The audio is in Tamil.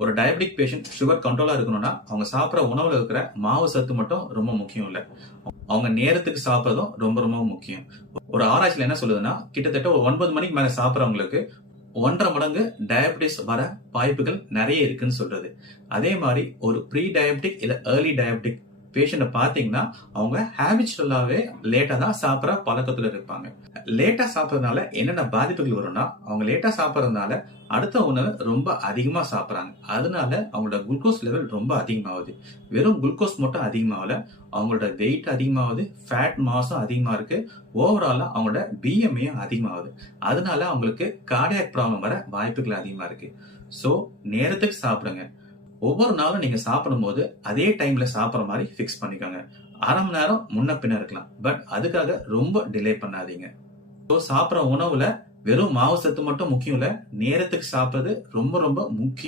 ஒரு டயபெட்டிக் பேஷண்ட் சுகர் கண்ட்ரோலா இருக்கணும்னா அவங்க சாப்பிட்ற உணவுல இருக்கிற மாவு சத்து மட்டும் ரொம்ப முக்கியம் இல்ல, அவங்க நேரத்துக்கு சாப்பிட்றதும் ரொம்ப ரொம்ப முக்கியம். ஒரு ஆராய்ச்சியில என்ன சொல்லுதுன்னா, கிட்டத்தட்ட ஒரு 9 மணிக்கு மேல சாப்பிட்றவங்களுக்கு 1.5 மடங்கு டயபெட்டிஸ் வர வாய்ப்புகள் நிறைய இருக்குன்னு சொல்றது. அதே மாதிரி ஒரு ப்ரீ டயபெட்டிக் இல்ல ஏர்லி டயபெட்டிக் பேஷண்ட பாத்தீங்கன்னா, அவங்க ஹேபிச்சுவலாவே லேட்டா தான் சாப்பிட்ற பழக்கத்துல இருப்பாங்க. லேட்டா சாப்பிட்றதுனால என்னென்ன பாதிப்புகள் வரும்னா, அவங்க லேட்டா சாப்பிட்றதுனால அடுத்த உணவு ரொம்ப அதிகமா சாப்பிடுறாங்க. அதனால அவங்களோட குளுக்கோஸ் லெவல் ரொம்ப அதிகமாகுது. வெறும் குளுக்கோஸ் மட்டும் அதிகமாகல, அவங்களோட வெயிட் அதிகமாகுது, ஃபேட் மாஸும் அதிகமா இருக்கு. ஓவராலா அவங்களோட பிஎம்ஐயும் அதிகமாகுது. அதனால அவங்களுக்கு கார்டியாக் ப்ராப்ளம் வர வாய்ப்புகள் அதிகமா இருக்கு. சோ நேரத்துக்கு சாப்பிடுங்க. ஒவ்வொரு நாளும் நீங்க சாப்பிடும்போது அதே டைம்ல சாப்பிடுற மாதிரி ஃபிக்ஸ் பண்ணிக்கோங்க. 1/2 மணி நேரம் முன்ன பின்ன இருக்கலாம். பட் அதுக்காக ரொம்ப டிலே பண்ணாதீங்க. ஸோ சாப்பிடுற உணவுல வெறும் மாவு சத்து மட்டும் முக்கியம் இல்ல, நேரத்துக்கு சாப்பிடுறது ரொம்ப ரொம்ப முக்கியம்.